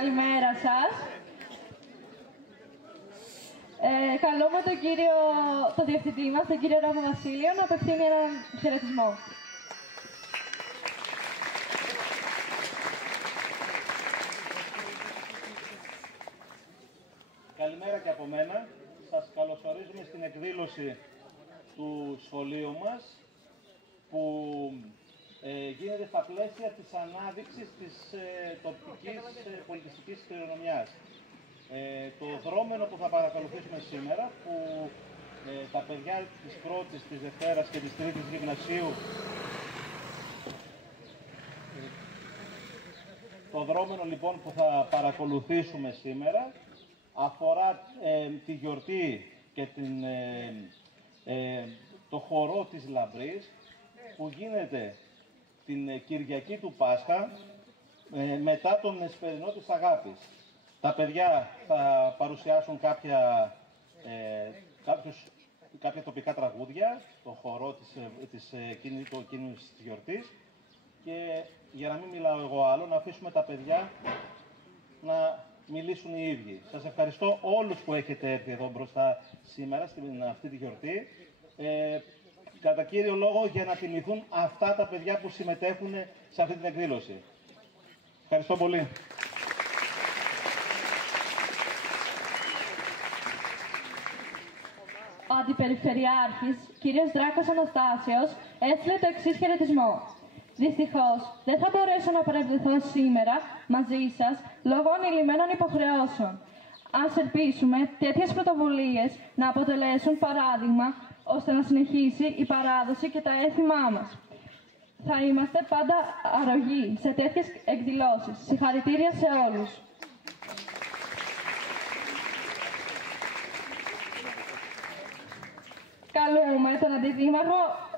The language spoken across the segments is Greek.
Καλημέρα σας. Καλούμε τον διευθυντή μας, τον κύριο Ράβο Βασίλειο, να απευθύνει έναν χαιρετισμό. Καλημέρα και από μένα. Σας καλωσορίζουμε στην εκδήλωση του σχολείου μας, που γίνεται στα πλαίσια της ανάδειξης της τοπικής πολιτιστικής κληρονομιάς. Το δρόμενο που θα παρακολουθήσουμε σήμερα, που τα παιδιά της πρώτης, της Δευτέρας και της Τρίτης Γυμνασίου, το δρόμενο λοιπόν που θα παρακολουθήσουμε σήμερα, αφορά τη γιορτή και το χορό της Λαμπρής, που γίνεται την Κυριακή του Πάσχα, μετά τον Εσπερινό της Αγάπης. Τα παιδιά θα παρουσιάσουν κάποια τοπικά τραγούδια, το χορό εκείνης της γιορτής, και για να μην μιλάω εγώ άλλο, να αφήσουμε τα παιδιά να μιλήσουν οι ίδιοι. Σας ευχαριστώ όλους που έχετε έρθει εδώ μπροστά σήμερα, στην αυτή τη γιορτή. Κατά κύριο λόγο για να τιμηθούν αυτά τα παιδιά που συμμετέχουν σε αυτή την εκδήλωση. Ευχαριστώ πολύ. Ο Αντιπεριφερειάρχης, κύριος Δράκος Αναστάσιος, έστειλε το εξής χαιρετισμό. Δυστυχώς, δεν θα μπορέσω να παρευρεθώ σήμερα μαζί σας λόγω ανηλυμένων υποχρεώσεων. Ας ελπίσουμε τέτοιες πρωτοβουλίες να αποτελέσουν παράδειγμα, ώστε να συνεχίσει η παράδοση και τα έθιμά μας. Θα είμαστε πάντα αρρωγοί σε τέτοιες εκδηλώσεις. Συγχαρητήρια σε όλους. Καλούμε τον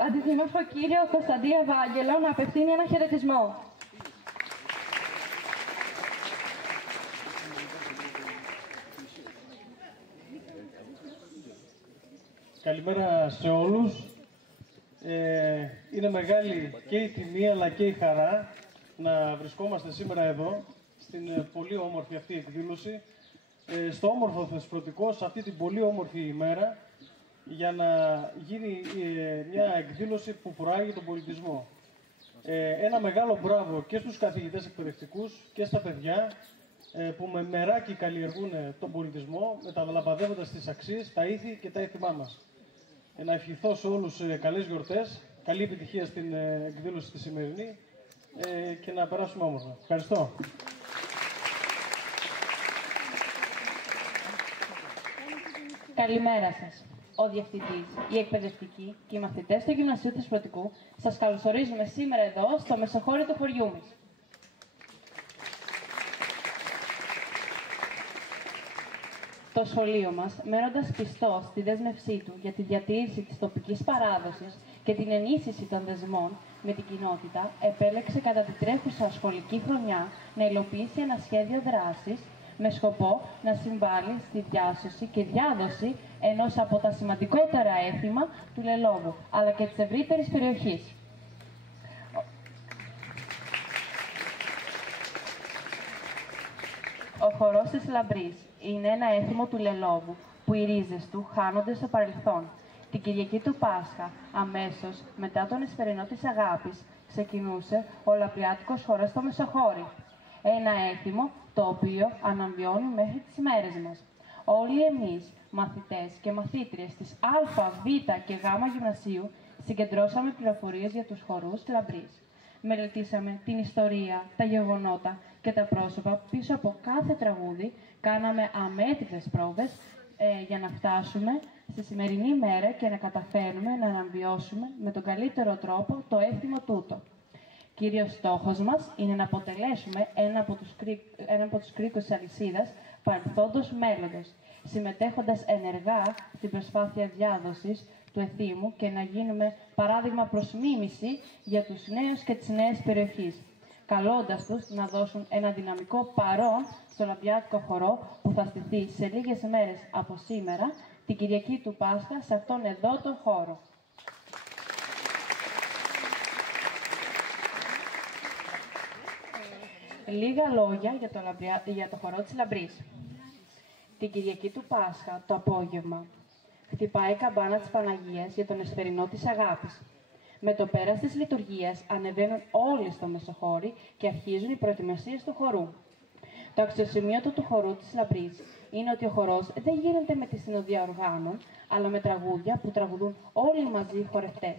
Αντιδήμαρχο κύριο Κωνσταντή Ευάγγελο να απευθύνει ένα χαιρετισμό. Καλημέρα σε όλους. Είναι μεγάλη και η τιμή αλλά και η χαρά να βρισκόμαστε σήμερα εδώ, στην πολύ όμορφη αυτή εκδήλωση, στο όμορφο Θεσπρωτικό, σε αυτή την πολύ όμορφη ημέρα, για να γίνει μια εκδήλωση που προάγει τον πολιτισμό. Ένα μεγάλο μπράβο και στους καθηγητές εκπαιδευτικούς και στα παιδιά που με μεράκι καλλιεργούν τον πολιτισμό, μεταλαμπαδεύοντας τις αξίες, τα ήθη και τα έθιμά μας. Να ευχηθώ σε όλους καλές γιορτές, καλή επιτυχία στην εκδήλωση τη σημερινή και να περάσουμε όμορφα. Ευχαριστώ. Καλημέρα σας. Ο Διευθυντής, οι εκπαιδευτικοί και οι μαθητές του Γυμνασίου Θεσπρωτικού σας καλωσορίζουμε σήμερα εδώ στο μεσοχώριο του χωριού μας. Το σχολείο μας, μένοντας πιστό στη δέσμευσή του για τη διατήρηση της τοπικής παράδοσης και την ενίσχυση των δεσμών με την κοινότητα, επέλεξε κατά την τρέχουσα σχολική χρονιά να υλοποιήσει ένα σχέδιο δράσης με σκοπό να συμβάλλει στη διάσωση και διάδοση ενός από τα σημαντικότερα έθιμα του Λελόβου, αλλά και της ευρύτερης περιοχής. Ο χορός της Λαμπρής είναι ένα έθιμο του Λελόβου που οι ρίζες του χάνονται στο παρελθόν. Την Κυριακή του Πάσχα, αμέσως μετά τον Εσπερινό της Αγάπης, ξεκινούσε ο Λαπριάτικος χορός στο Μεσοχώρι. Ένα έθιμο το οποίο αναβιώνει μέχρι τις ημέρες μας. Όλοι εμείς, μαθητές και μαθήτριες της Α, Β και Γ Γυμνασίου, συγκεντρώσαμε πληροφορίες για τους χορούς Λαμπρής. Μελετήσαμε την ιστορία, τα γεγονότα και τα πρόσωπα πίσω από κάθε τραγούδι κάναμε αμέτρητες πρόβες για να φτάσουμε στη σημερινή μέρα και να καταφέρουμε να αναβιώσουμε με τον καλύτερο τρόπο το έθιμο τούτο. Κύριος στόχος μας είναι να αποτελέσουμε ένα από τους κρίκους της αλυσίδας παρελθόντος μέλλοντος, συμμετέχοντας ενεργά στην προσπάθεια διάδοσης του εθήμου και να γίνουμε παράδειγμα προς μίμηση για τους νέους και τις νέες περιοχής, καλώντας τους να δώσουν ένα δυναμικό παρόν στο λαμπιάτικο χορό που θα στηθεί σε λίγες μέρες από σήμερα, την Κυριακή του Πάσχα, σε αυτόν εδώ τον χώρο. Λίγα λόγια για το χορό της Λαμπρής. Την Κυριακή του Πάσχα, το απόγευμα, χτυπάει η καμπάνα της Παναγίας για τον εσπερινό της αγάπης. Με το πέρας της λειτουργίας ανεβαίνουν όλοι στο μεσοχώρι και αρχίζουν οι προετοιμασίες του χορού. Το αξιοσημείωτο του χορού της Λαμπρής είναι ότι ο χορός δεν γίνεται με τη συνοδεία οργάνων, αλλά με τραγούδια που τραγουδούν όλοι μαζί οι χορευτές.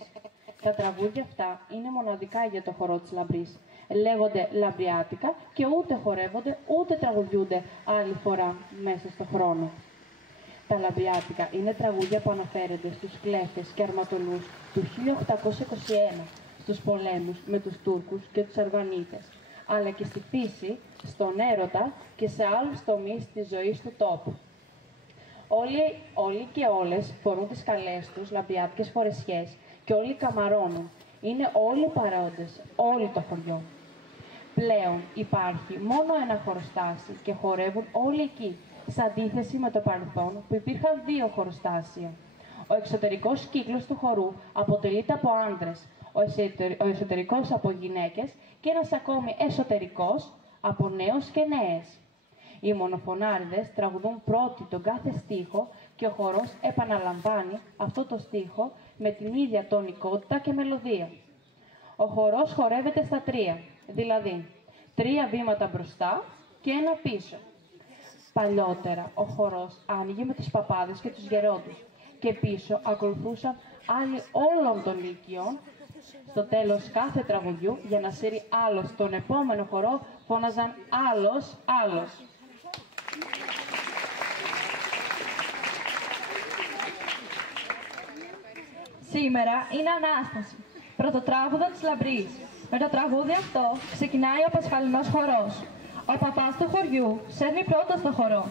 Τα τραγούδια αυτά είναι μοναδικά για το χορό της Λαμπρής. Λέγονται λαμπριάτικα και ούτε χορεύονται ούτε τραγουδιούνται άλλη φορά μέσα στο χρόνο. Τα λαμπριάτικα είναι τραγούδια που αναφέρονται στους κλέφτες και αρματολούς του 1821, στους πολέμους με τους Τούρκους και τους Αργανίτες, αλλά και στη φύση, στον έρωτα και σε άλλους τομείς της ζωής του τόπου. Όλοι και όλες φορούν τις καλές τους λαμπριάτικες φορεσιές και όλοι καμαρώνουν. Είναι όλοι παρόντες, όλο το χωριό. Πλέον υπάρχει μόνο ένα χωροστάσι και χορεύουν όλοι εκεί, σε αντίθεση με το παρελθόν που υπήρχαν δύο χωροστάσια. Ο εξωτερικός κύκλος του χορού αποτελείται από άνδρες, ο εσωτερικός από γυναίκες και ένας ακόμη εσωτερικός από νέους και νέες. Οι μονοφωνάριδες τραγουδούν πρώτοι τον κάθε στίχο και ο χορός επαναλαμβάνει αυτό το στίχο με την ίδια τονικότητα και μελωδία. Ο χορός χορεύεται στα τρία, δηλαδή 3 βήματα μπροστά και 1 πίσω. Παλιότερα ο χορός άνοιγε με τους παπάδες και τους γερόντους και πίσω ακολουθούσαν άλλοι όλων των ηλικιών. Στο τέλος κάθε τραγουδιού, για να σύρει άλλος τον επόμενο χορό, φώναζαν άλλος, άλλος. Σήμερα είναι Ανάσταση, πρωτοτράγουδο της Λαμπρής. Με το τραγούδι αυτό ξεκινάει ο Πασχαλινός χορός. Ο παπάς του χωριού σέρνει πρώτος στο χορό.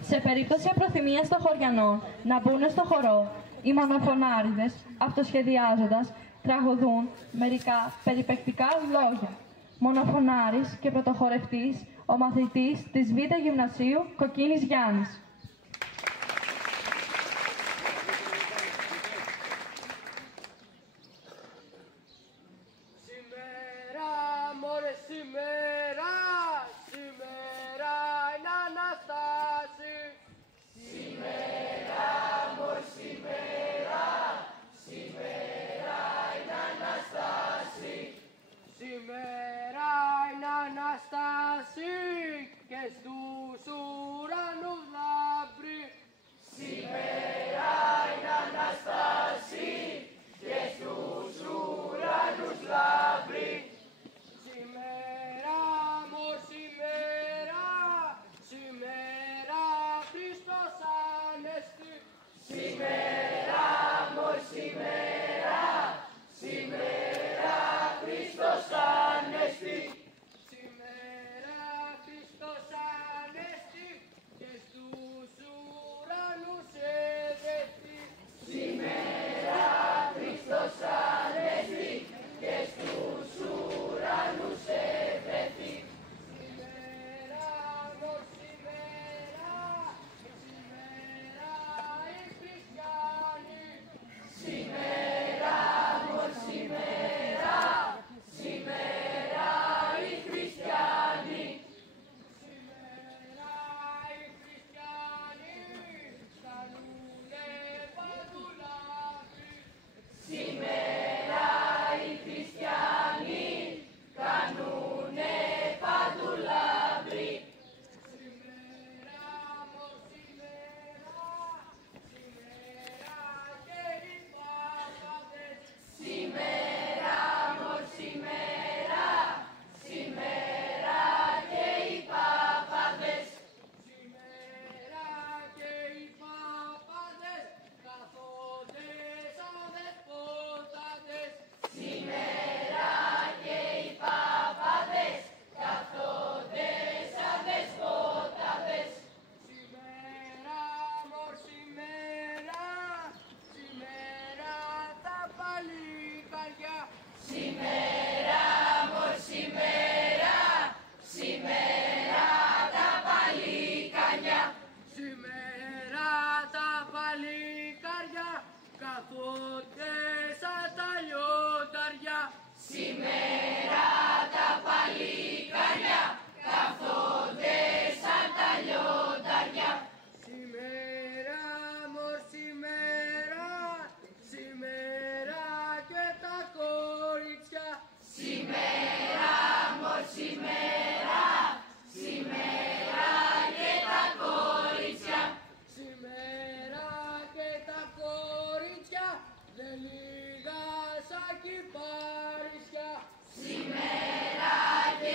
Σε περίπτωση απροθυμίας των χωριανών να μπουν στο χορό, οι μονοφωνάριδες, αυτοσχεδιάζοντας, τραγουδούν μερικά περιπαικτικά λόγια. Μονοφωνάρης και πρωτοχορευτής, ο μαθητής της Β' Γυμνασίου Κοκκίνης Γιάννης. Και στους ουρανούς λαμπρή. Σήμερα είναι Ανάσταση και στους ουρανούς λαμπρή. Σήμερα μωρ σήμερα, σήμερα Χριστός Ανέστη. Σήμερα μωρ σήμερα, σήμερα Χριστός Ανέστη. κάθονται σαν τα λιονταριά. Σήμερα τα παλικάρια κάθονται σαν τα λιονταριά. Σήμερα μωρ σήμερα, σήμερα και τα κορίτσια. Σήμερα μωρ σήμερα, σήμερα και τα κορίτσια. Σήμερα και τα κορίτσια δεν λίγα σαν κυπάρισια. Σήμερα και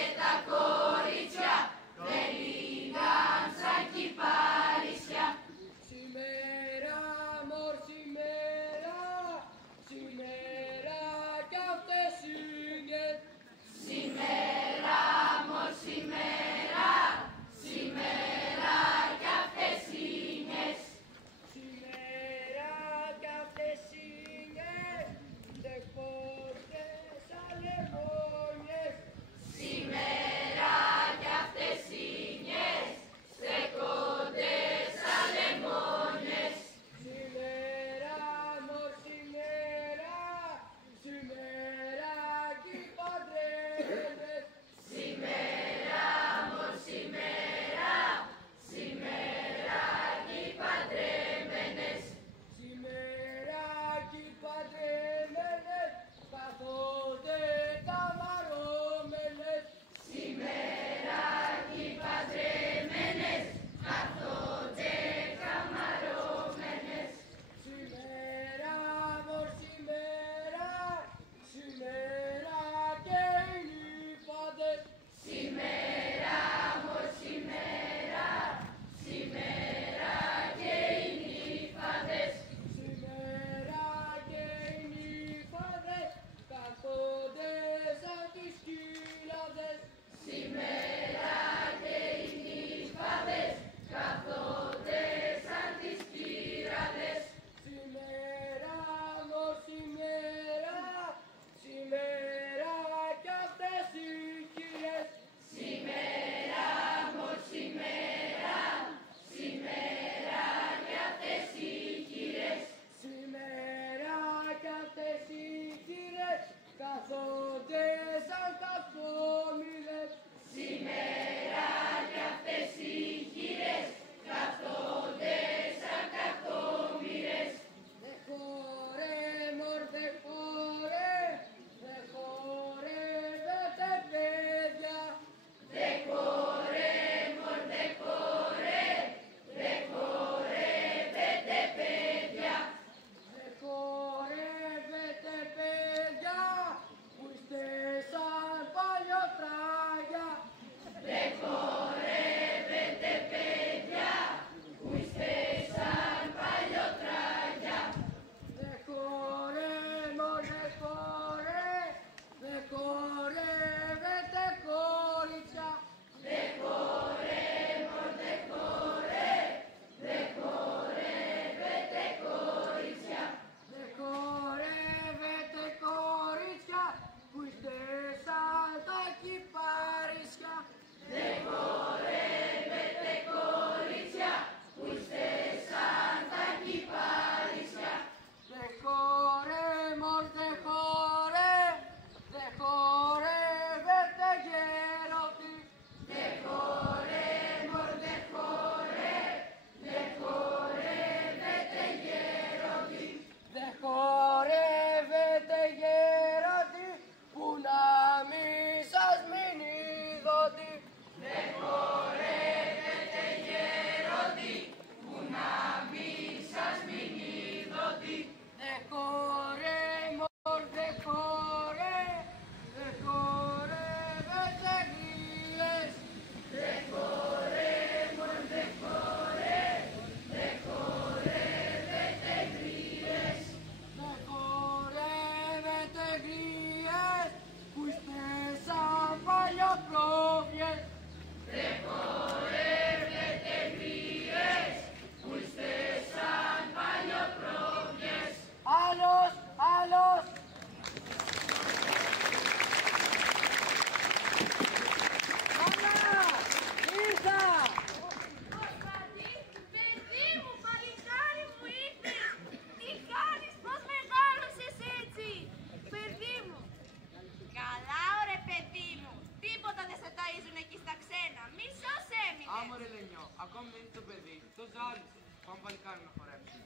Ακόμη δεν είναι το παιδί, το ζάλισε. Πάμε παλικάρι να χορέψουμε.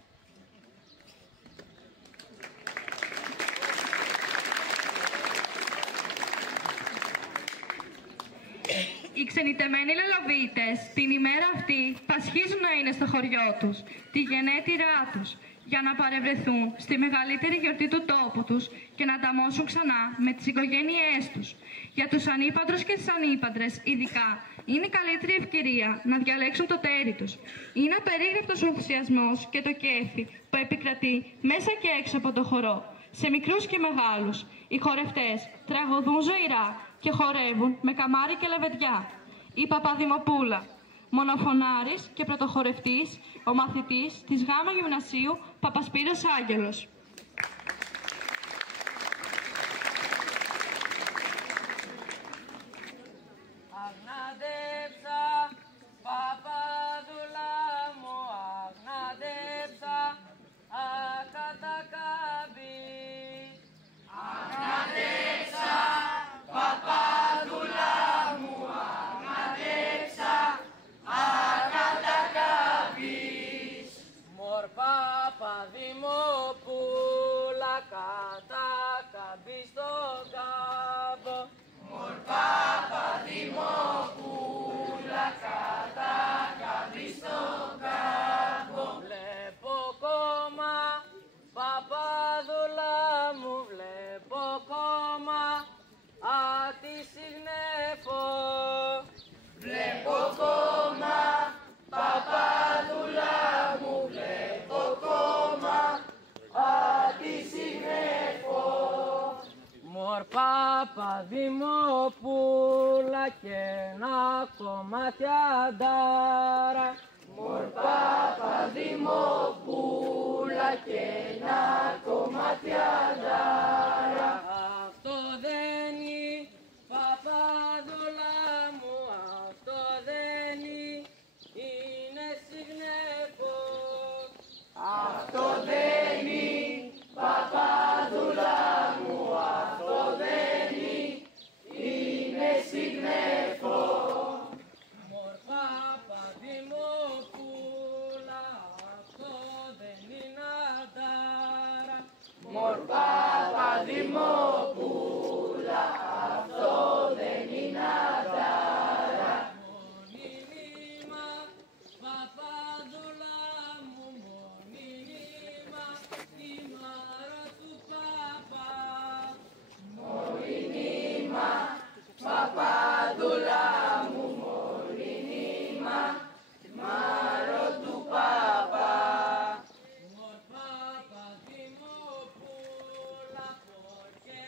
Οι ξενιτεμένοι Λελοβίτες την ημέρα αυτή πασχίζουν να είναι στο χωριό τους, τη γενέτειρά τους, για να παρευρεθούν στη μεγαλύτερη γιορτή του τόπου τους και να ανταμώσουν ξανά με τις οικογένειές τους. Για τους ανήπαντρους και τις ανήπαντρες ειδικά είναι η καλύτερη ευκαιρία να διαλέξουν το τέρι τους. Είναι απερίγραπτος ο ενθουσιασμός και το κέφι που επικρατεί μέσα και έξω από το χορό. Σε μικρούς και μεγάλους, οι χορευτές τραγουδούν ζωηρά και χορεύουν με καμάρι και λεβεδιά. Η Παπαδημοπούλα, μονοφωνάρης και πρωτοχορευτής, ο μαθητής της Γάμα Γυμνασίου Παπασπύρος Άγγελος. Αγνάντεψα, Παπαδούλα μου, αγνάντεψα, ακατακάμπη. Αγνάντεψα, Παπαδούλα μου, αγνάντεψα, ακατακάμπης. Μορ Παπαδημοπούλα, κατακάμπη στον κάμπο. Μορ Παπαδημοπούλα, κατακάμπη στον κάμπο. Βλέπω κόμμα, Παπαδούλα μου, βλέπω κόμμα, τη συγνέφω. Βλέπω κόμμα, Παπαδούλα μου, βλέπω κόμμα, τη συγνέφω. Μορ Παπαδημοπούλα και ένα κομματιαντάρα. Μορ Παπαδημοπούλα και ένα κομματιαντάρα. Αυτό δεν είναι, Παπαδούλα μου, αυτό δεν είναι συγνέφω. Αυτό δεν είναι, Παπαδούλα μου, αυτό δεν είναι συγνέφω. Μορ Παπαδημοπούλα, αυτό δεν είναι αντάρα. Μορ Παπαδημοπούλα, αυτό δεν είναι αντάρα. Μονίμημα, Παπαδούλα μου, μονίμημα, η μάρα του Παπα. Μωρινήμα, Παπαδούλα μου, μωρινήμα, μάρο του Παπα. Μορ Παπαδημοπούλα, porque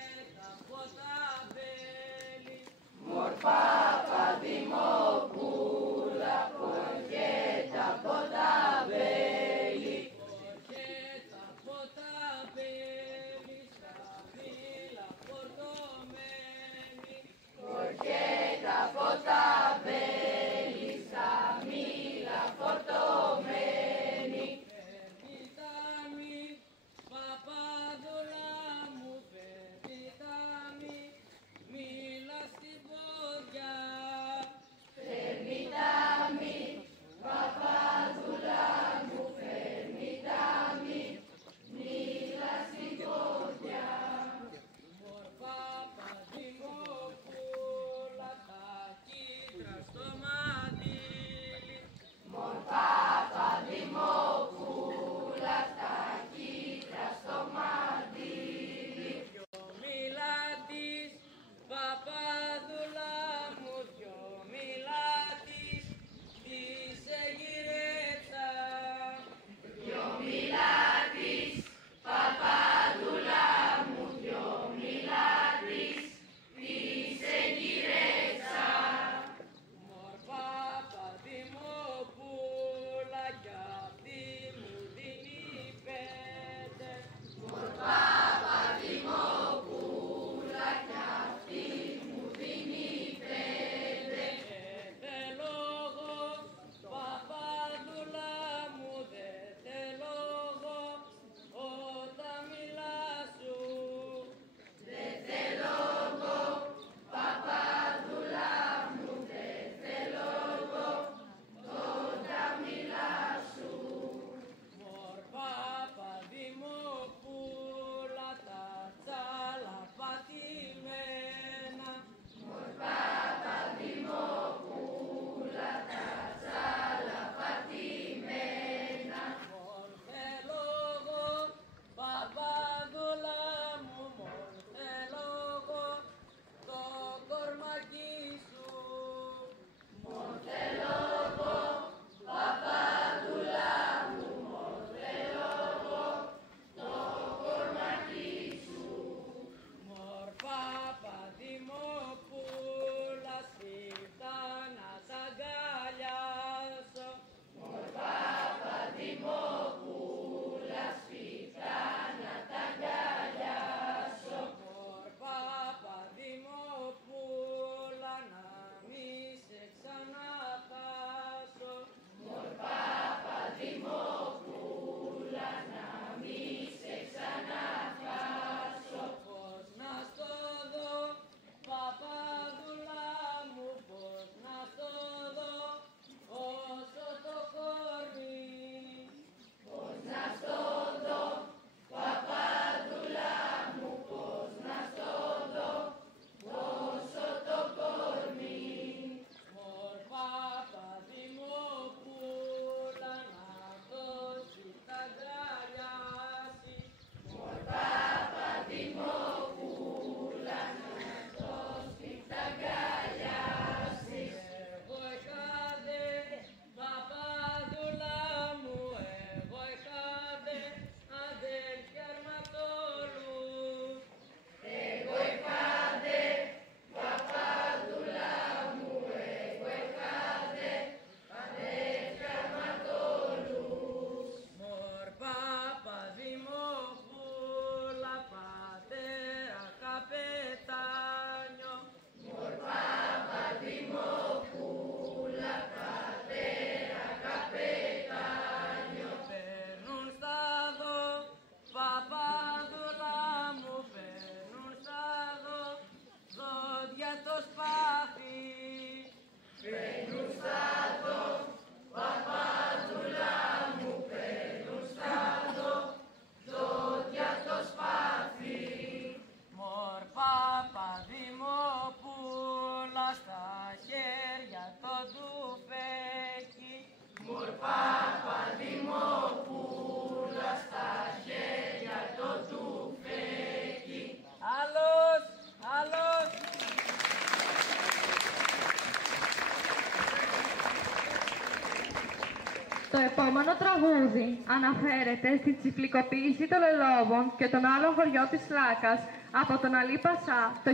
Το επόμενο τραγούδι αναφέρεται στην τσιφλικοποίηση των Λελόβων και των άλλων χωριών της Λάκας από τον Αλή Πασά το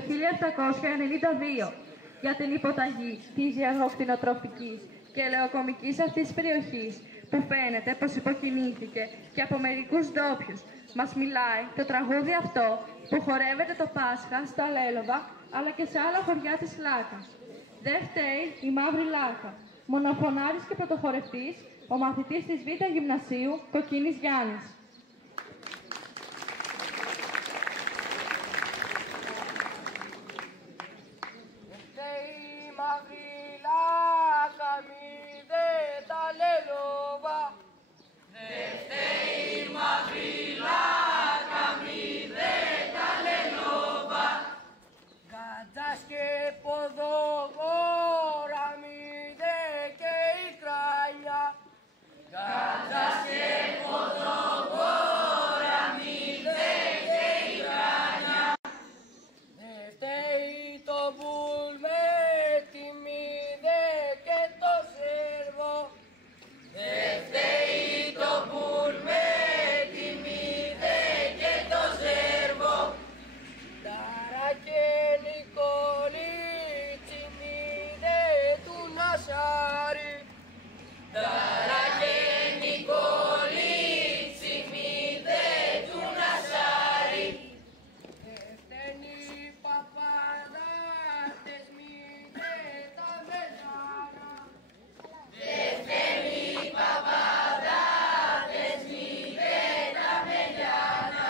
1792 για την υποταγή της γεωκτηνοτροφικής και ελαιοκομικής αυτής της περιοχής που φαίνεται πως υποκινήθηκε και από μερικούς ντόπιους. Μας μιλάει το τραγούδι αυτό που χορεύεται το Πάσχα στα Λέλοβα αλλά και σε άλλα χωριά της Λάκας. Δεν φταίει η Μαύρη Λάκα. Μονοφωνάρης και πρωτοχορευτής, ο μαθητής της Β' Γυμνασίου, Κοκκίνης Γιάννης. Η Μαύρη Λάκα μη δε τα Λέλοβα. Δε φταίει η Μαύρη Λάκα μη δε τα Λέλοβα. Γατζάς και ποδογόρα μη δε και η κράνια. Γατζάς και ποδογόρα μη δε και η κράνια. Δε φταίει το μπουλ με τη μη δε και το σέρβο. Δε φταίει το μπουλ με τη μη δε και το σέρβο. Τάρα και Νικολίτσι μη δε του Νασάρι. Τάρα και Νικολίτσι μη δε του Νασάρι. Δε φταίνει οι παπαδάτες μη δε τα μελάνα. Δε φταίνει οι παπαδάτες μη δε τα μελιάνα.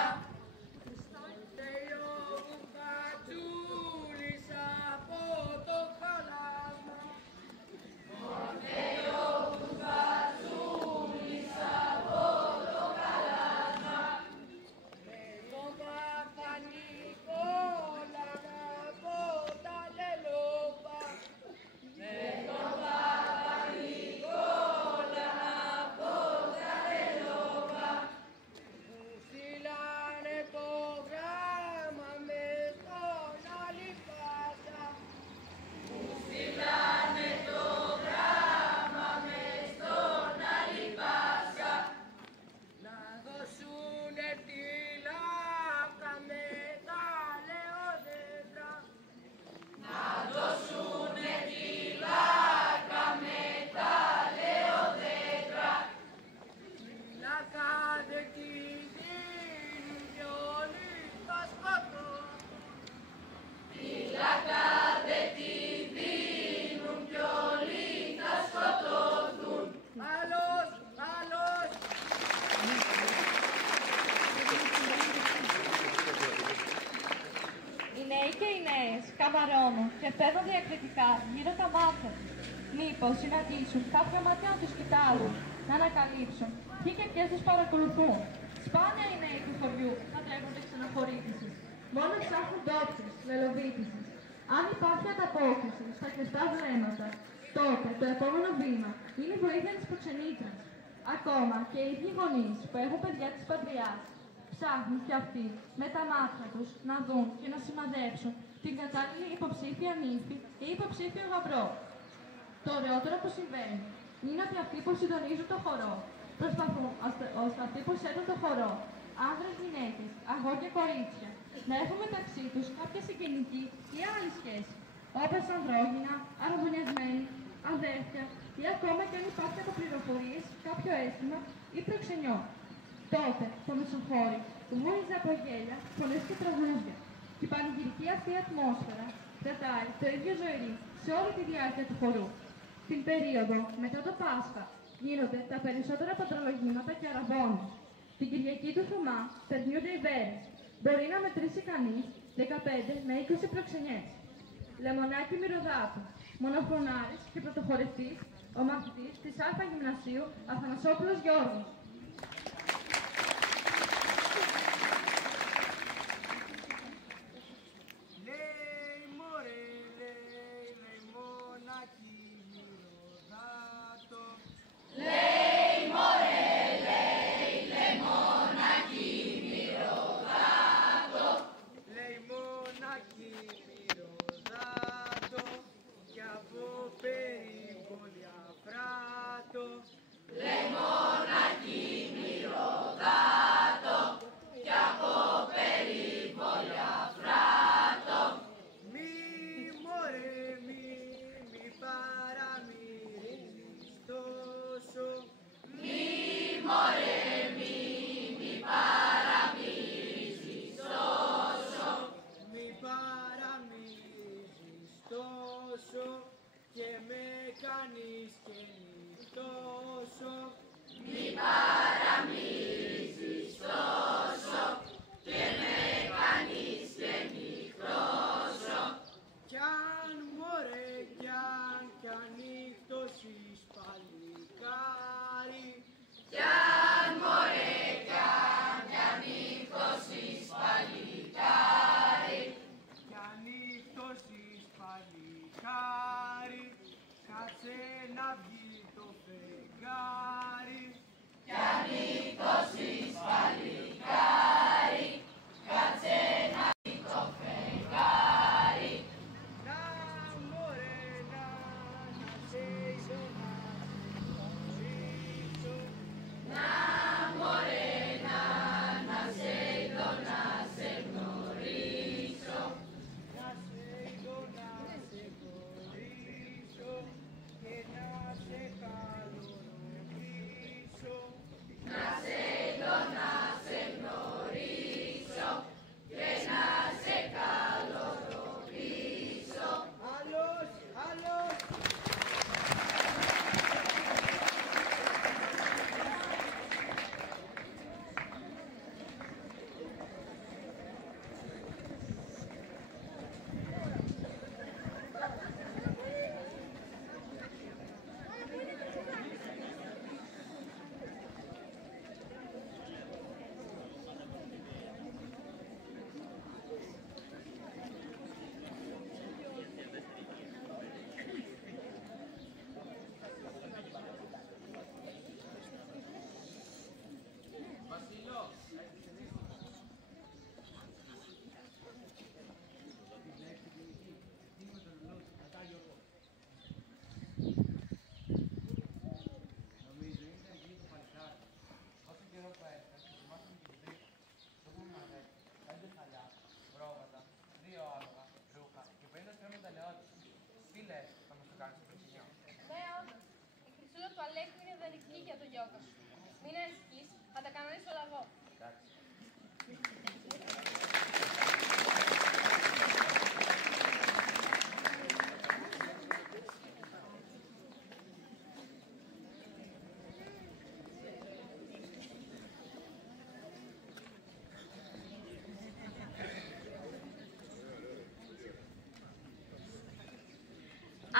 Φταίει ο Βουχατσούλης από το χαλάσμα. Φταίει ο Βουχατσούλης από το χαλάσμα. Με τον Παπα-Νικόλα από τα Λελόβα. Με τον Παπα-Νικόλα από τα Λελόβα. Μου στείλανε το γράμμα μες στον Αλιπάσα. Στείλανε το γράμμα μες στον Αλιπάσα. Να δώσουνε τη Λάκα με τα λεωδέντρα. Να δώσουνε τη Λάκα με τα λεωδέντρα. Λάκα δε τη δίνουν κι όλοι τα σκοτώνουν. Τη Λάκα δε τη δίνουν κι όλοι τα σκοτώθουν. Άλλος, άλλος. Οι νέοι και οι νέες καμαρώνουν και παίρνουν διακριτικά γύρω τα μάτια τους. Μήπως συναντήσουν κάποια ματιά να τους κοιτάζουν, να ανακαλύψουν ποιοι και ποιες τους παρακολουθούν. Σπάνια οι νέοι του χωριού θα τρέχονται ξενοχωρήτησης. Μόνο ψάχνουν ντόπιους, λελοβήτησης. Αν υπάρχει ανταπόκριση στα κλειστά βλέμματα, τότε το επόμενο βήμα είναι η βοήθεια της προξενήτρας. Ακόμα και οι ίδιοι γονείς που έχουν παιδιά της πατριάς ψάχνουν κι αυτοί με τα μάτια τους να δουν και να σημαδέψουν την κατάλληλη υποψήφια νύφη ή υποψήφιο γαμπρό. Το ωραιότερο που συμβαίνει είναι ότι αυτοί που συντονίζουν το χορό προσπαθούν ώστε αυτοί που σέρνουν το χορό, άνδρες, γυναίκες, αγόρια, κορίτσια, να έχουν μεταξύ τους κάποια συγγενική ή άλλη σχέση, όπως ανδρόγυνα, αραβωνιασμένοι, αδέρφια ή ακόμα και αν υπάρχει από πληροφορίες κάποιο αίσθημα ή προξενιό. Τότε το μεσοχώρι βούριζε από γέλια, φωνές και τραγούδια. Και η πανηγυρική αυτή ατμόσφαιρα κρατάει το ίδιο ζωηρή σε όλη τη διάρκεια του χορού. Την περίοδο μετά το Πάσχα γίνονται τα περισσότερα πατρολογήματα και αραβώνες. Την Κυριακή του Θωμά περνιούνται οι βέρες. Μπορεί να μετρήσει κανείς 15 με 20 προξενιές. Λεμονάκι Μυρωδάτου, μονοφωνάρης και πρωτοχορευτής, ο μαθητής της Α Γυμνασίου Αθανασόπουλος Γιώργος. Λέει μωρέ, λέει μονάκι Μυρωδάτο. Λέει μωρέ, λέει μονάκι Μυρωδάτο. Λέει μονάκι Μυρωδάτο κι από περιβόλια φράτο. Λέει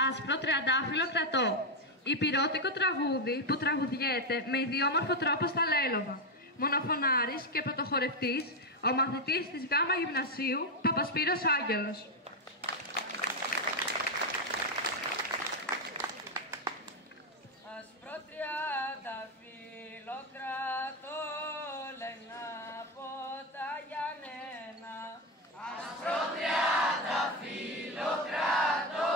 άσπρο τριαντάφυλλο κρατώ. Υπηρώτικο τραγούδι που τραγουδιέται με ιδιόμορφο τρόπο στα Λέλοβα. Μονοφωνάρης και πρωτοχορευτής, ο μαθητής της Γάμα Γυμνασίου, Παπασπύρος Άγγελος. Άσπρο τριαντάφυλλο κρατώ, λένε από τα Γιαννένα. Άσπρο τριαντάφυλλο κρατώ,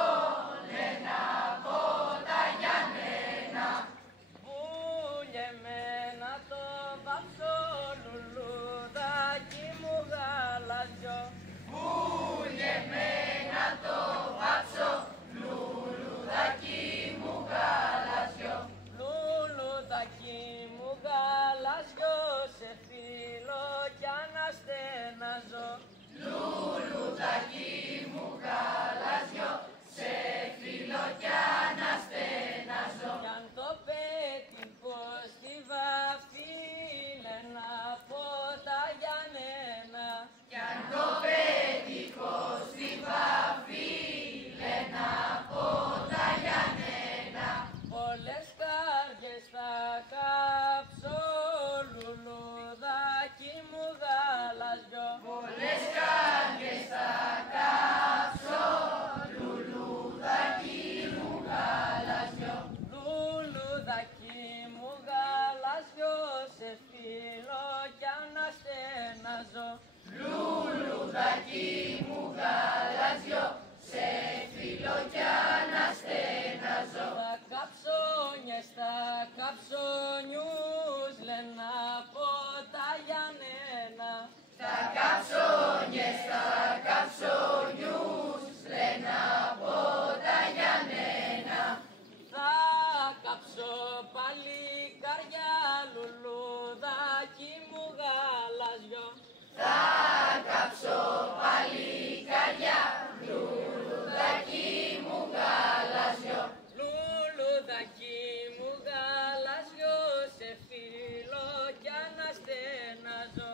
λένε από τα Γιαννένα. Βουλιεμένα το βάψω, λουλουδάκι μου γαλαζιό. Βουλιεμένα το βάψω, λουλουδάκι μου γαλαζιό. Λουλουδάκι μου γαλαζιό, σε φίλο κι αναστέναζω. Λουλουδάκι μου γαλαζιό, σε φίλο κι αναστέναζω. Κι αν το πέτυχω στη βαφή, λένε από τα Γιαννένα. Κι αν το πέτυχω στη βαφή, λένε από τα Γιαννένα. Πολλές καρδιές θα κάψω, λουλουδάκι μου γαλαζιό. Πολλές καρδιές θα κάψω, λουλουδάκι μου γαλαζιό. Λουλουδάκι μου γαλαζιό, σε φίλο κι αναστέναζω. Λουλουδάκι μου γαλαζιό, σε φίλο κι αναστέναζω. Τα καψόνιες, τα καψονιούς, λένε από τα Γιαννένα. Τα καψόνιες, τα καψονιούς, λένε από τα Γιαννένα. Θα κάψω παλικάρια, λουλουδάκι μου γαλαζιό. Θα κάψω παλικάρια, λουλουδάκι μου γαλαζιό. Λουλουδάκι μου γαλαζιό, σε φίλο κι αναστέναζω.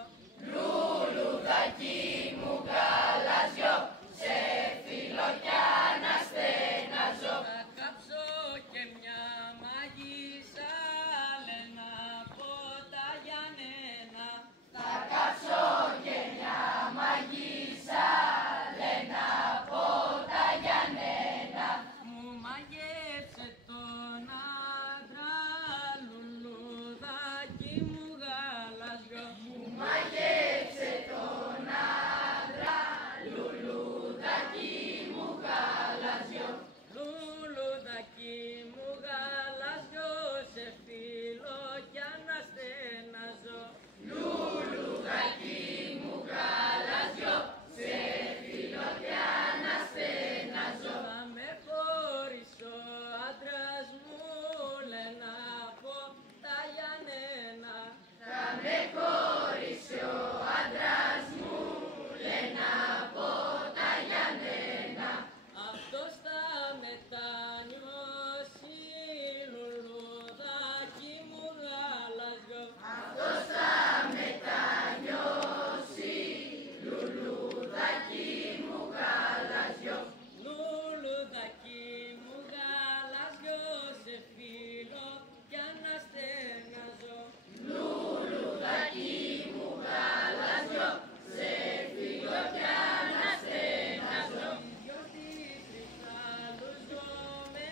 Λουλουδάκι μου γαλαζιό, σε φίλο κι αναστέναζω. Θα κάψω και μια μαγισσα, λένε από τα Γιαννένα. Θα κάψω και μια μαγισσα, λένε από τα Γιαννένα. Μου μαγεύσε τον άντρα, λουλουδάκι μου γαλαζιό. Μου μαγεύσε τον άντρα, λουλουδάκι μου γαλαζιό. Λουλουδάκι μου γαλαζιό, σε φίλο κι αναστέναζω. Λουλουδάκι μου γαλαζιό, σε φίλο κι αναστέναζω. Θα με χωρίσει ο άντρας μου, λένε από τα Γιαννένα. Θα με χωρίσει ο άντρας μου, λένε από τα Γιαννένα. Αυτός θα μετανιώσει, λουλουδάκι μου γαλαζιό. Αυτός θα μετανιώσει, λουλουδάκι μου γαλαζιό. Λουλουδάκι μου γαλαζιό, σε φίλο κι αναστέναζω. Λουλουδάκι μου γαλαζιό, σε φίλο κι αναστέναζω. Δυο τις κρυστάλλους ζω, με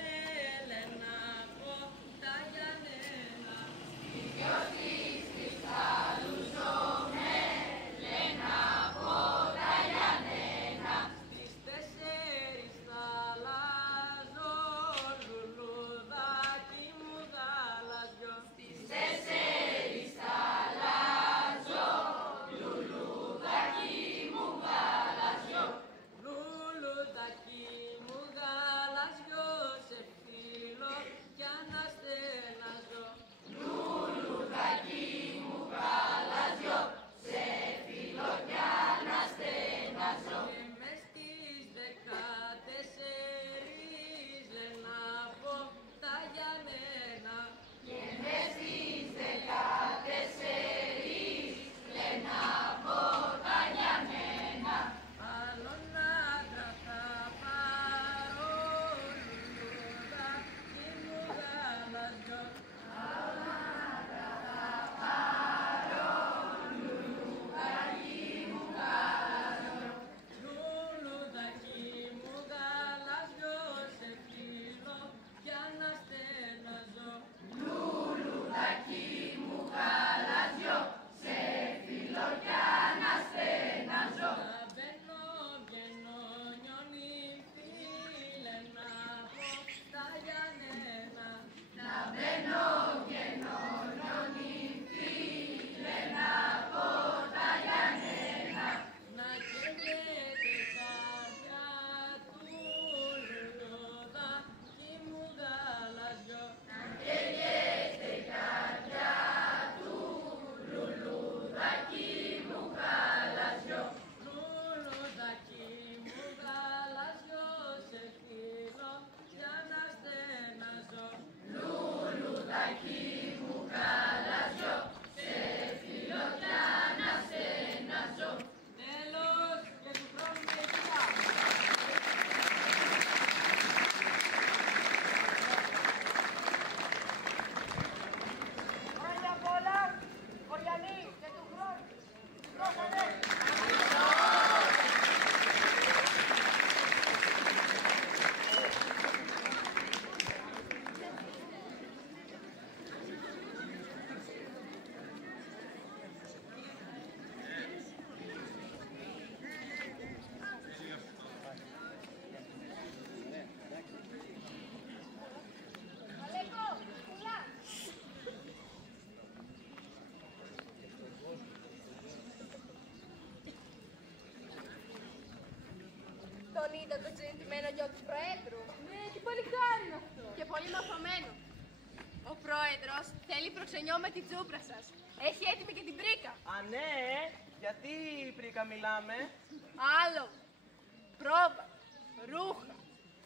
λένε από τα Γιαννένα. Δυο τις κρυστάλλους ζω, με λένε από τα Γιαννένα. Στις 4 θα αλλάζω, λουλουδάκι μου γαλαζιό. Στις 4 θα αλλάζω, λουλουδάκι μου γαλαζιό. Λουλουδάκι μου γαλαζιό, σε φίλο κι αναστέναζω. Λουλουδάκι Λεωνίδα, το τζεντλμένο γιο του Προέδρου. Ναι, τι πολύ χάρη είναι αυτό. Και πολύ μαθωμένο. Ο Πρόεδρος θέλει προξενιό με την τσούπρα σας. Έχει έτοιμη και την πρίκα. Α, ναι, γιατί πρίκα μιλάμε. Άλλο. Πρόβα, ρούχα,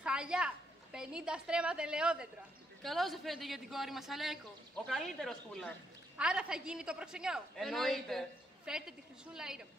χαλιά, 50 στρέμματα ελαιόδεντρα. Καλώς δεν φαίνεται για την κόρη μας, Αλέκο. Ο καλύτερος, Κούλα. Άρα θα γίνει το προξενιό. Εννοείται. Φέρτε τη χρυσούλα ήρεμα.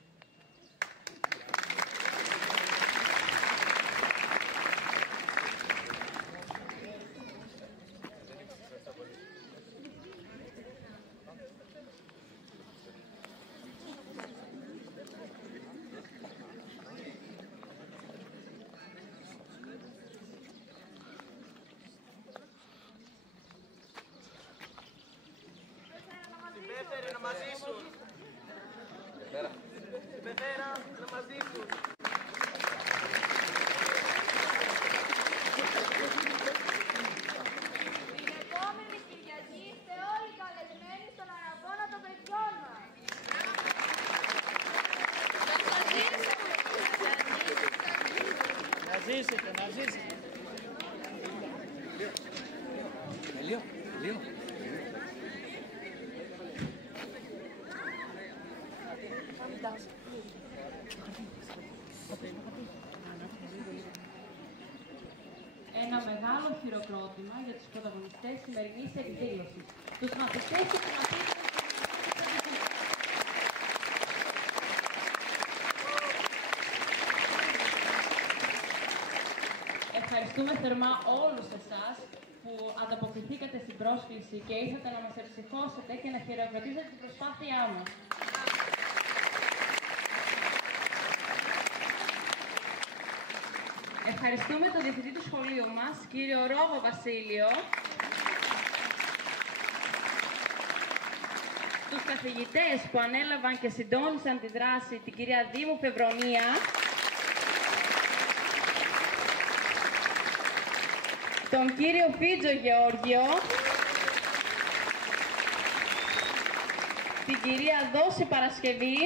Πέφερε να μας ζήσουν. Πέφερα να μας ζήσουν. Την επόμενη Κυριακή είστε όλοι καλεσμένοι στον αγώνα των παιδιών μας. Να ζήσετε, να ζήσετε. Λίγο. Ένα μεγάλο χειροκρότημα για τους πρωταγωνιστές της σημερινής εκδήλωσης. Τους μαθητές και τις μαθήτρες. Ευχαριστούμε θερμά όλους εσάς που ανταποκριθήκατε στην πρόσκληση και ήρθατε να μας ευσυχώσετε και να χειροκροτήσετε την προσπάθειά μας. Ευχαριστούμε τον διευθυντή του σχολείου μας, κύριο Ρόβο Βασίλειο, τους καθηγητές που ανέλαβαν και συντόνισαν τη δράση, την κυρία Δήμου Φεβρονία, τον κύριο Φίτζο Γεώργιο, την κυρία Δόση Παρασκευή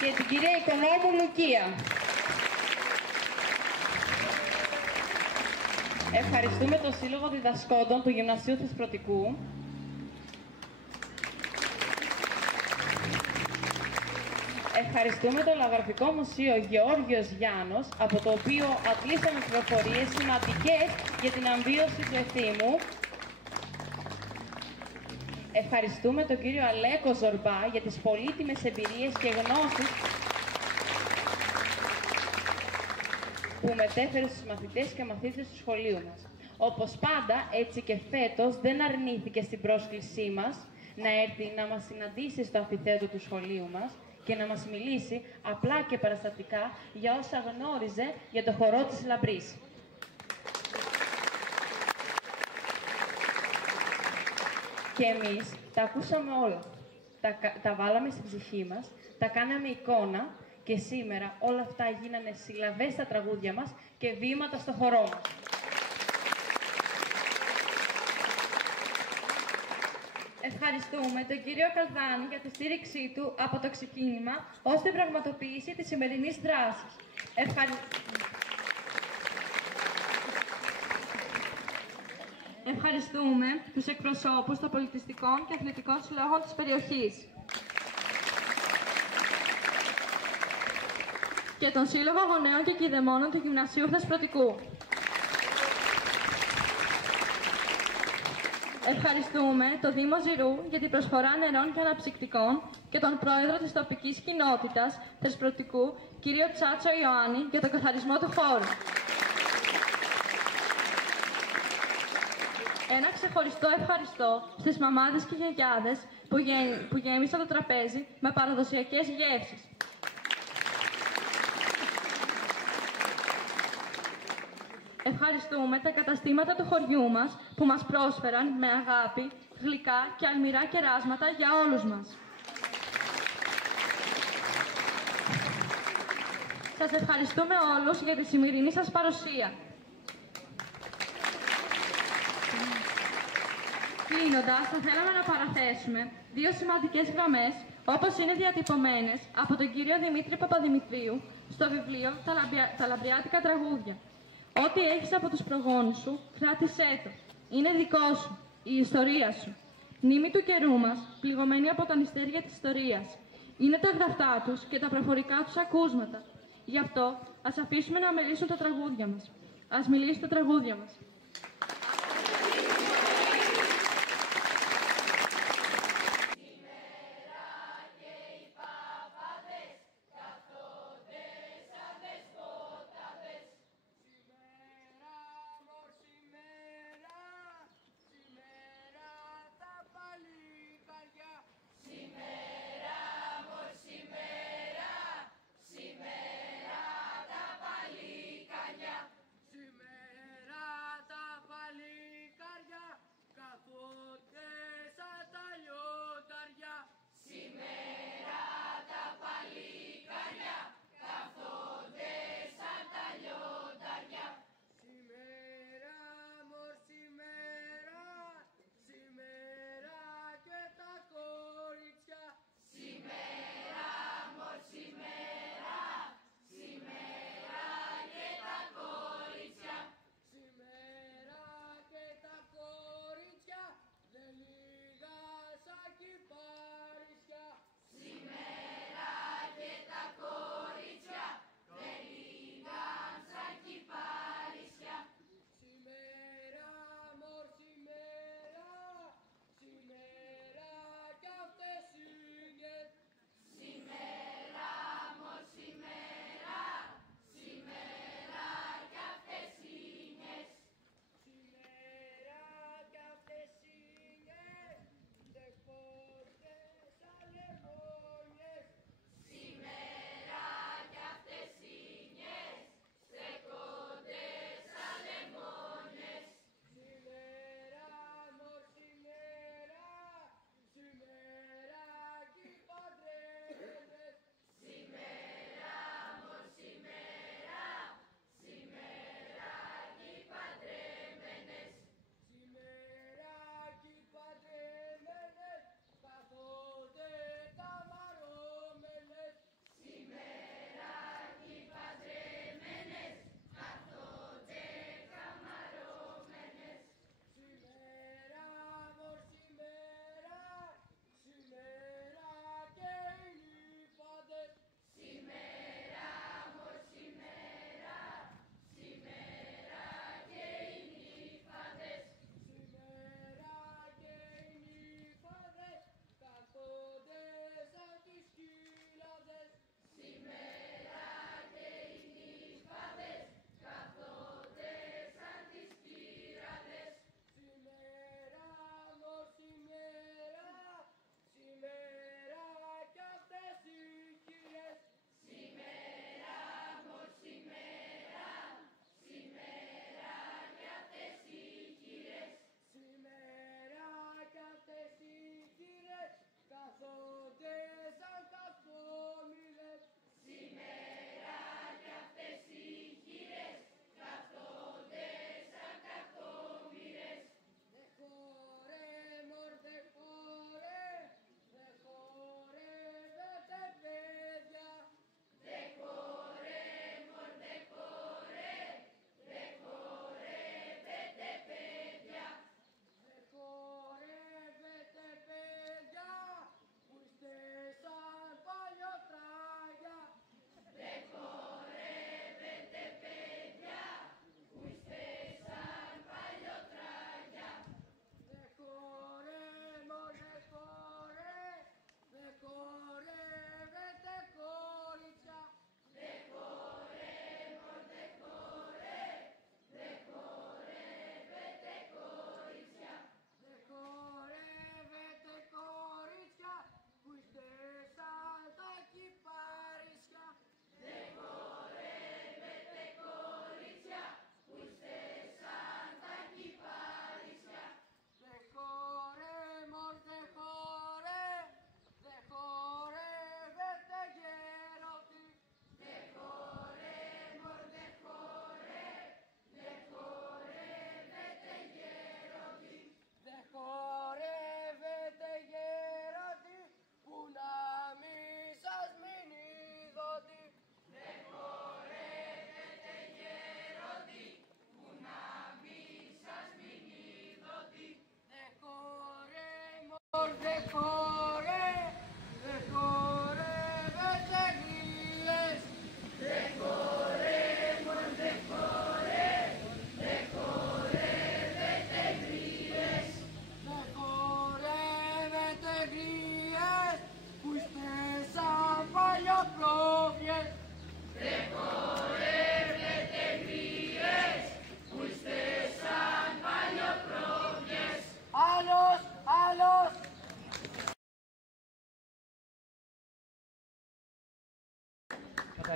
και την κυρία Οικονόμου Λουκία. Ευχαριστούμε τον Σύλλογο Διδασκόντων του Γυμνασίου Θεσπρωτικού. Ευχαριστούμε το Λογογραφικό Μουσείο Γεώργιος Γιάννος, από το οποίο αντλήσαμε πληροφορίες σημαντικές για την αμβίωση του εθήμου. Ευχαριστούμε τον κύριο Αλέκο Ζορμπά για τις πολύτιμες εμπειρίες και γνώσεις που μετέφερε στους μαθητές και μαθήτρες του σχολείου μας. Όπως πάντα, έτσι και φέτος δεν αρνήθηκε στην πρόσκλησή μας να έρθει να μας συναντήσει στο αμφιθέατρο του σχολείου μας και να μας μιλήσει απλά και παραστατικά για όσα γνώριζε για το χορό της Λαμπρής. Και εμείς τα ακούσαμε όλα. Τα βάλαμε στην ψυχή μας, τα κάναμε εικόνα και σήμερα όλα αυτά γίνανε συλλαβές στα τραγούδια μας και βήματα στο χορό μας. Ευχαριστούμε τον κύριο Καλδάνη για τη στήριξή του από το ξεκίνημα ως την πραγματοποίηση της σημερινής δράσης. Ευχαριστούμε τους εκπροσώπους των πολιτιστικών και αθλητικών συλλόγων της περιοχής και τον Σύλλογο Γονέων και Κηδεμόνων του Γυμνασίου Θεσπρωτικού. Ευχαριστούμε το Δήμο Ζηρού για την προσφορά νερών και αναψυκτικών και τον πρόεδρο της τοπικής κοινότητας Θεσπρωτικού, κύριο Τσάτσο Ιωάννη, για τον καθαρισμό του χώρου. Ένα ξεχωριστό ευχαριστώ στις μαμάδες και γιαγιάδες που γέμισαν το τραπέζι με παραδοσιακές γεύσεις. Ευχαριστούμε τα καταστήματα του χωριού μας που μας πρόσφεραν με αγάπη, γλυκά και αλμυρά κεράσματα για όλους μας. Σας ευχαριστούμε όλους για τη σημερινή σας παρουσία. Κλείνοντας, θα θέλαμε να παραθέσουμε δύο σημαντικές γραμμές όπως είναι διατυπωμένες από τον κύριο Δημήτρη Παπαδημητρίου στο βιβλίο «Τα Λαμπριάτικα Τραγούδια». Ό,τι έχεις από τους προγόνους σου, κράτησέ το. Είναι δικό σου, η ιστορία σου. Μνήμη του καιρού μας, πληγωμένη από τα μυστέρια της ιστορίας. Είναι τα γραφτά τους και τα προφορικά τους ακούσματα. Γι' αυτό, ας αφήσουμε να μιλήσουν τα τραγούδια μας. Ας μιλήσουν τα τραγούδια μας.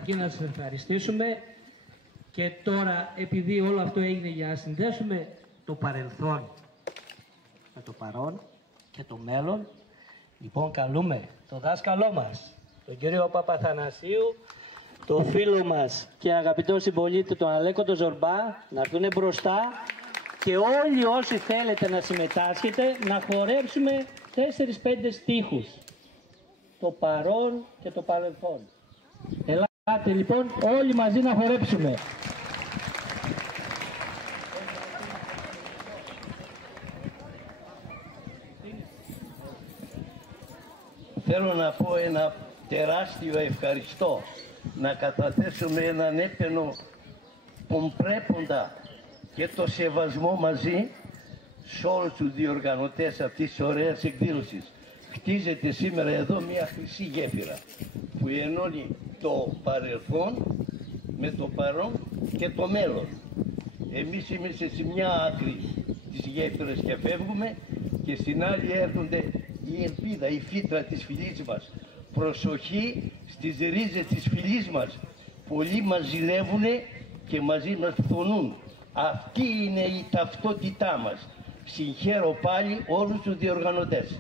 Καταρχήν να σας ευχαριστήσουμε και τώρα, επειδή όλο αυτό έγινε για να συνδέσουμε το παρελθόν με το παρόν και το μέλλον, λοιπόν καλούμε τον δάσκαλό μας, τον κύριο Παπαθανασίου, το φίλο μας και αγαπητό συμπολίτη τον Αλέκο τον Ζορμπά, να έρθουν μπροστά και όλοι όσοι θέλετε να συμμετάσχετε να χορέψουμε 4-5 στίχους, το παρόν και το παρελθόν. Ελάτε λοιπόν όλοι μαζί να χορέψουμε. Θέλω να πω ένα τεράστιο ευχαριστώ, να καταθέσουμε έναν έπαινο πομπρέποντα και το σεβασμό μαζί σε όλους τους διοργανωτές αυτής της ωραίας εκδήλωσης. Χτίζεται σήμερα εδώ μια χρυσή γέφυρα που ενώνει το παρελθόν με το παρόν και το μέλλον. Εμείς είμαστε σε μια άκρη της γέφυρας και φεύγουμε και στην άλλη έρχονται η ελπίδα, η φύτρα της φυλής μας. Προσοχή στις ρίζες της φυλής μας. Πολλοί μας ζηλεύουνε και μαζί μας φθονούν. Αυτή είναι η ταυτότητά μας. Συγχαίρω πάλι όλους τους διοργανωτές.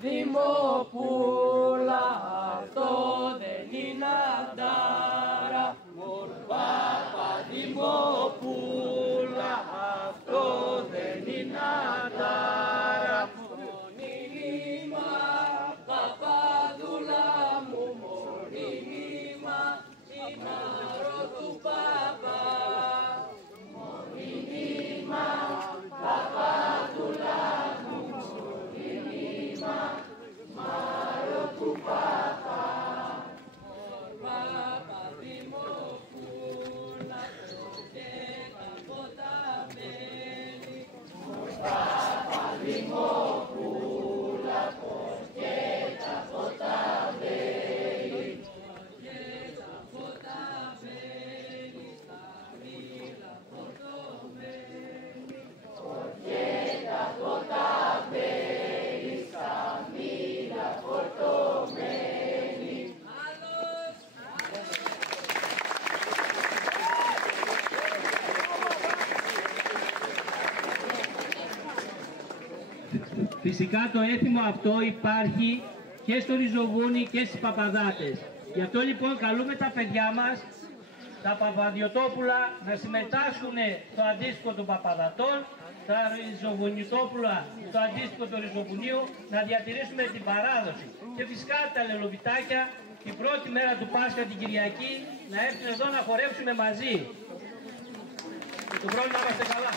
Δημοπούλα, αυτό δεν είναι αντάρα. Παπαδημοπούλα, αυτό δεν είναι αντάρα. Μονίμημα, παπαδούλα μου, μονίμημα, ημάρο του παπά. Μονίμημα, παπαδούλα μου, μονίμημα, μάρο του παπά. Παπαδημοπούλα, και τα ποταμένη. Παπαδημοπούλα, και τα ποταμένη. Και τα ποταμένη, στα μήλα φορτωμένη. Και τα ποταμένη, στα μήλα φορτωμένη. Φυσικά το έθιμο αυτό υπάρχει και στο Ριζοβούνι και στις Παπαδάτες. Γι' αυτό λοιπόν καλούμε τα παιδιά μας, τα Παπαδιωτόπουλα, να συμμετάσχουν στο αντίστοιχο των Παπαδατών, τα Ριζοβουνιτόπουλα στο αντίστοιχο του Ριζοβουνίου, να διατηρήσουμε την παράδοση. Και φυσικά τα λελοβιτάκια την πρώτη μέρα του Πάσχα την Κυριακή να έρθουν εδώ να χορέψουμε μαζί. Και τον πρόβλημα είμαστε καλά.